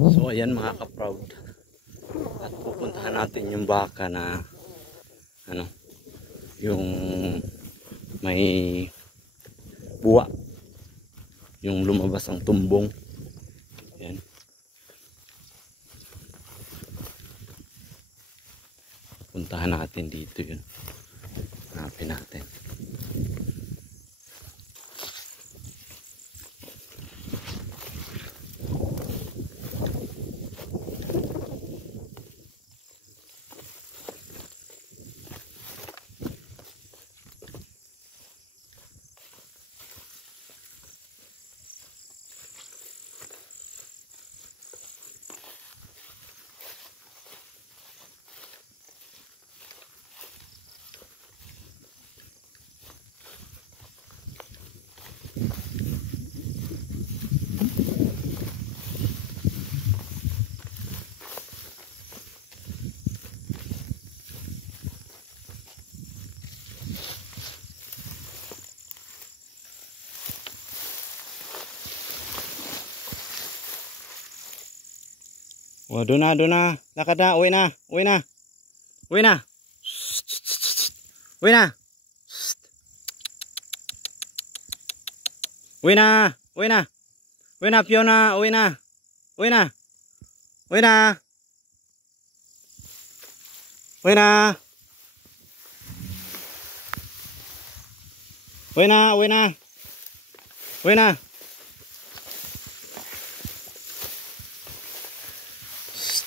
So ayan mga ka-proud, at pupuntahan natin yung baka na ano, yung may buwa, yung lumabas ang tumbong. Ayan. Puntahan natin dito yun. Hanapin natin. Oh, doon na. Lakad na, uwi na. Uwi na. Uwi na. Uwi na. Uwi na. Uwi na. Uwi na, Fiona. Uwi na. Uwi na. Uwi na. Uwi na. Uwi na. Uwi na. Uwi na.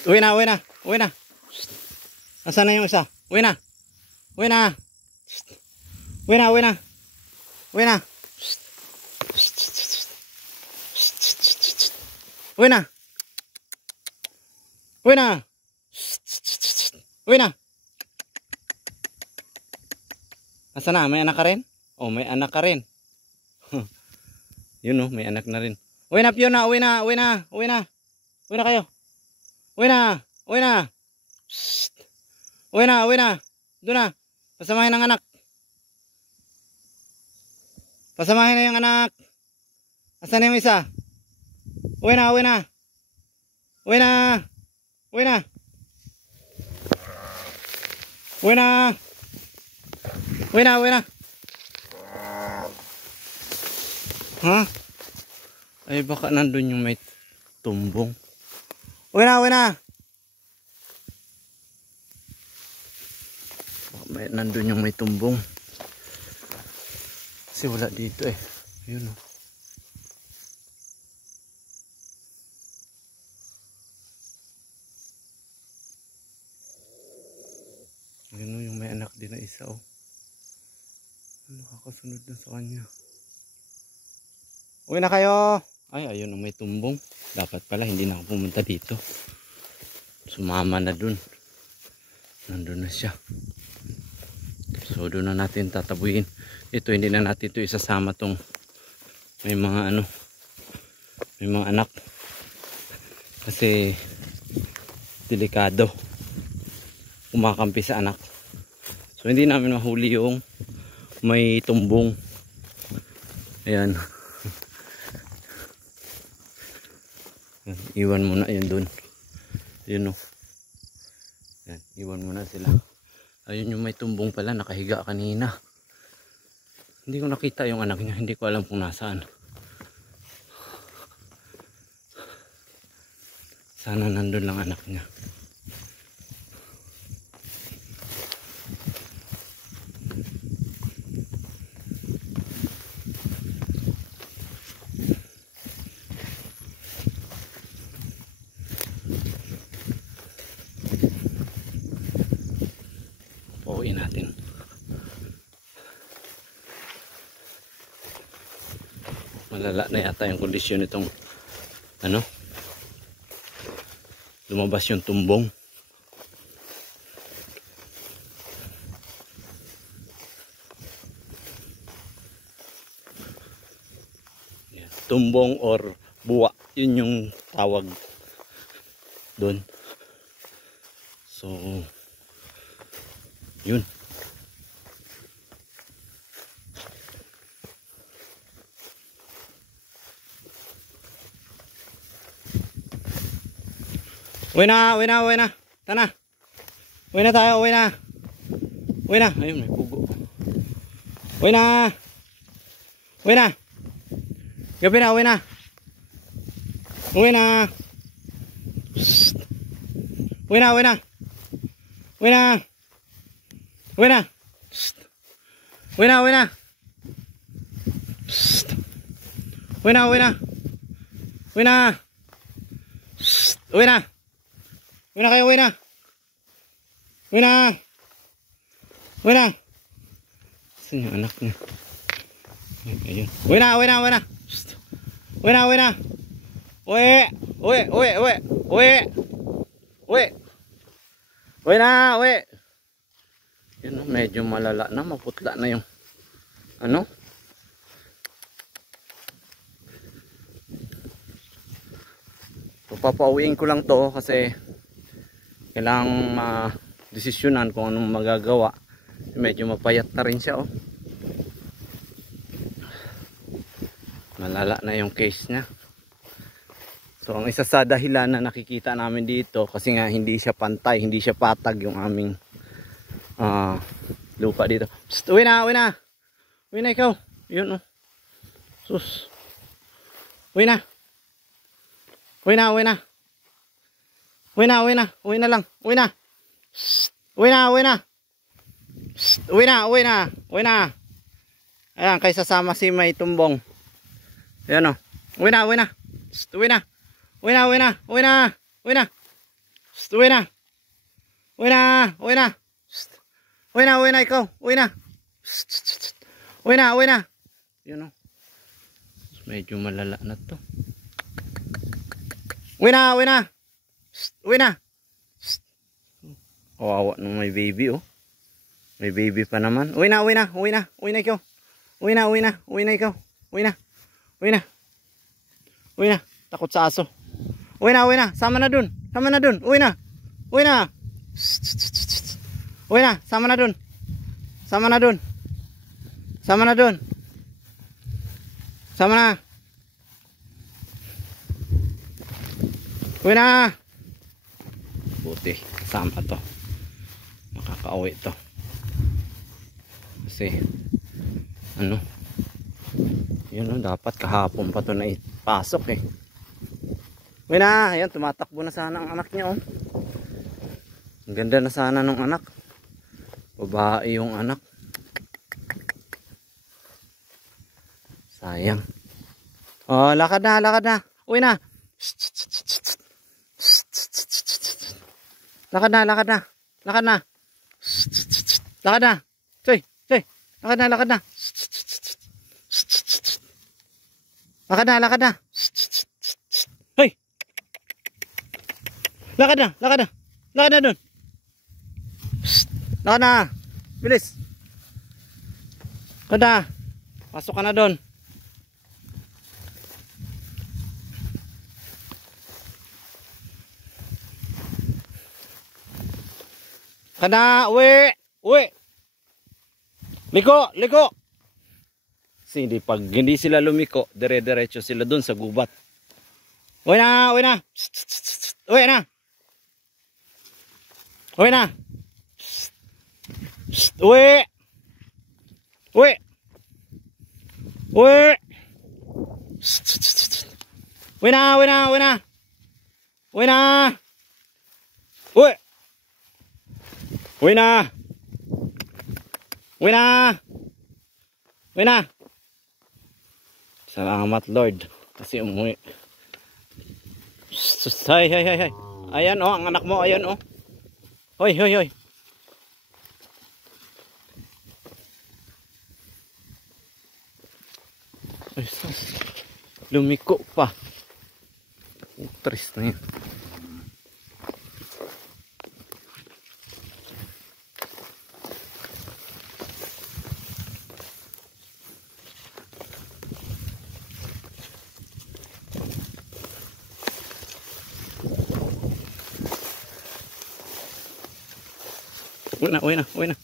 Uwi na, uwi na, uwi na. Nasaan na yung isa? Uwi na. Uwi na. Uwi na, uwi na. Uwi na. Uwi na. Uwi na. Uwi na. Nasaan na? May anak ka rin? Oh, may anak ka rin. Yun oh, may anak na rin. Uwi na, Fiona. Uwi na, uwi na, uwi na. Uwi na kayo. Uwi na, uwi na. Uwi na, uwi na. Doon na. Pasamahin ang anak. Pasamahin na yung anak. Asan na yung isa? Uwi na, uwi na. Uwi na. Uwi na. Uwi na. Uwi na, uwi na. Ha? Ay baka nandun yung may tumbong. Uwi na, uwi na. Nandun yung may tumbong. Kasi wala dito eh. Ayun o. Ayun o, yung may anak din na isa o. Ano kakasunod na sa kanya? Uwi na kayo. Ay, ayun o, may tumbong. Dapat pala hindi na ako pumunta dito. Sumama na dun. Nandun na siya. So doon na natin tatabuin. Ito hindi na natin ito isasama tong may mga ano, may mga anak. Kasi delikado. Kumakampi sa anak. So hindi namin mahuli yung may tumbong. Ayan. Iwan muna yun dun. Yun o. Yan, iwan muna sila. Ayun yung may tumbong pala, nakahiga kanina. Hindi ko nakita yung anak niya, hindi ko alam kung nasaan. Sana nandun lang anak niya. Pauwiin natin. Malala na yata yung kondisyon nitong ano, lumabas yung tumbong. Yan. Tumbong or buwa, yun yung tawag doon. So yun. Uwi na, uwi na, uwi na. Tana. Uwi na tayo, uwi na. Uwi na. Ayun, may pugo. Uwi na. Uwi na. Gabi na, uwi na. Uwi na. Psst. Uwi na, uwi na. Uwi na. Uwi na. Psst. Uwi na, uwi na. Psst. Uwi na, uwi na. Uwi na. Psst. Uwi na. Uwi na kayo, uwi na. Uwi na. Uwi na. Saan yung anak niya? Ayun. Uwi na, uwi na, uwi na. Psst. Uwi na, uwi na. Uwi. Uwi, uwi, uwi. Uwi. Uwi. Uwi na, uwi. Yun, medyo malala na, maputla na yung ano. So, papauwiin ko lang to kasi kailangang desisyonan kung anong magagawa. Medyo mapayat na rin siya, oh. Malala na yung case niya. So ang isa sa dahilan na nakikita namin dito kasi nga hindi siya pantay, hindi siya patag yung aming lupa dito. Psst, uwi na, uwi na. Uwi na ikaw. Yun, oh. Sus. Uwi na. Uwi na, uwi na. Uwi na, uwi na. Uwi na lang. Uwi na. Psst, uwi na, uwi na. Psst, uwi na, uwi na. Uwi na. Ayan, kay sasama si May Tumbong. Ayan, oh. Uwi na, uwi na. Psst, uwi na. Uwi na, uwi na, uwi na, uwi na. Psst, uwi na. Uwi na, uwi na. Psst. Uwi na, uwi na ikaw. Uwi na. Psst. Uwi na, uwi na. Yun, o. Medyo malala na to. Uwi na, uwi na. Psst, uwi na. Psst. Kawawa nung may baby, oh. May baby pa naman. Uwi na, uwi na, uwi na. Uwi na ikaw. Uwi na, uwi na. Uwi na ikaw. Uwi na. Uwi na. Uwi na. Takot sa aso. Uwi na, uwi na. Sama na dun. Sama na dun. Uwi na. Uwi na. Uwi na. Sama na dun. Sama na dun. Sama na dun. Sama na. Uwi na. Buti. Sama to. Makakauwi to. Kasi ano, yun, no, dapat kahapon pa to na ipasok eh. Uwi na, ayan, tumatakbo na sana ang anak niya, oh. Ang ganda na sana nung anak. Babae yung anak. Sayang. Oh, lakad na, lakad na. Uwi na. Lakad na, lakad na. Lakad na. Lakad na. Soy, soy. Lakad na, lakad na. Lakad na, lakad na. Hoy. Lakad na, lakad na. Lakad na dun. Lakad na. Bilis. Lakad na. Pasok ka na dun. Lakad na. Uwi. Uwi. Liko, liko. Kasi pag hindi sila lumiko, dire-diretso sila dun sa gubat. Uwi na, uwi na. Uwi na. Uwi na. Uwi. Uwi. Uwi. Uwi na, uwi na, uwi na. Uwi na. Uwi. Uwi na. Uwi na. Uwi na. Salamat Lord kasi umuwi. Hay, hay, hay, hay. Ayan, oh, ang anak mo, ayan, oh. Hoy, hoy, hoy. Ay, sus. Lumiko pa. Trist na yan. Uwi na, uwi na, uwi na.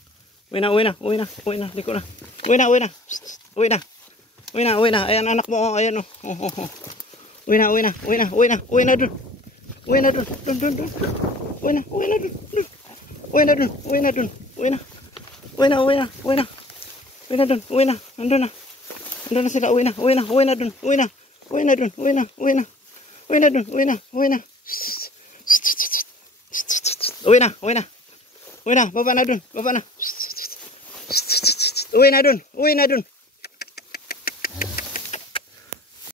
Uwi na, uwi na, uwi na, uwi na, liko na. Uwi na, uwi na. Uwi na. Uwi na, uwi na. Ayan anak mo, oh, ayan, oh. Oh, oh, oh. Uwi na, uwi na, uwi na, uwi na, uwi na dun. Uwi na dun. Dun. Uwi na dun. Uwi na dun. Uwi na dun. Uwi na. Uwi na. Uwi na dun. Uwi na. Nandun na. Nandun na sila. Uwi na dun. Uwi na. Uwi na dun. Uwi na. Uwi na dun. Uwi na. Uwi na. Baba na dun. Uwi na dun.